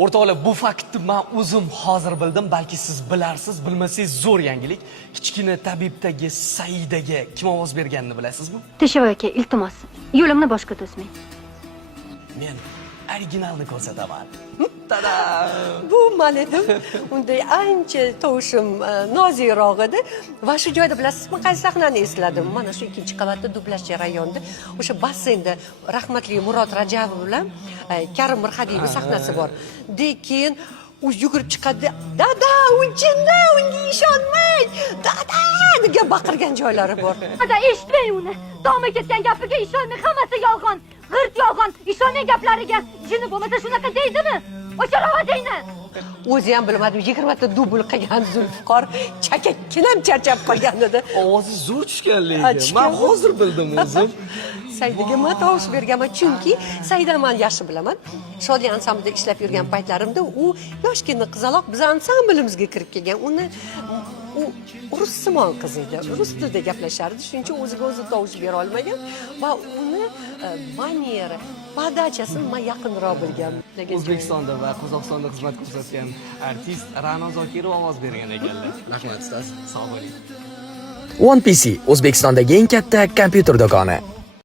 O'rtoqlar, bu faktni men o'zim hozir bildim, balki siz bilarsiz, bilmasangiz zo'r yangilik. Kichkina tabibdagi Saidaga kim ovoz berganini bilasizmi? Teshovoy aka, iltimos, yo'limni boshqa to'smang. Men originalni ko'rsataman. Tada! Bu men edim. Unda ancha tovushim nozikroq edi va shu joyda bilasizmi, qaysi sahnani esladim? Mana shu ikkinchi qavatda dublyaj jarayonida o'sha basseynda rahmatli Murod Rajabov bilan Karim Mirhadiyevning sahnasi bor. Keyin u yugurib chiqadi, "Dada, u jinni, unga ishonmang! Dada!" degan baqirgan joylari bor. Ada eshitmang uni. Doma ketgan gapiga ishonmang, hammasi yolg'on. G'irt yolg'on. Ishonmang gaplariga. Jinni bo'lmasa shunaqa deydimi? O'chir ovozingni. O'zi ham bilmadim, 20 ta dubl qilgan Zulfiqor chakakkinam charchab qolgan edi. Ovozi zo'r tushgan lekin. Men hozir bildim o'zim. Saidaga men tovush berganman, chunki Saidani men yaxshi bilaman. Shodiya ansamblida ishlab yurgan paytlarimda u yoshgina qizaloq biz ansamblimizga kirib kelgan. U russimon qiz edi. Rus tilida gaplashardi, shuning uchun o'ziga o'zi tovush bera olmagan va uni manieri, podachasini men yaqinroq bilganman. O'zbekistonda va Qozog'istonda xizmat ko'rsatgan artist Ra'no Zokirova ovoz bergan ekanlar. Rahmat ustoz. Sog' bo'ling. One PC O'zbekistondagi eng katta kompyuter do'koni.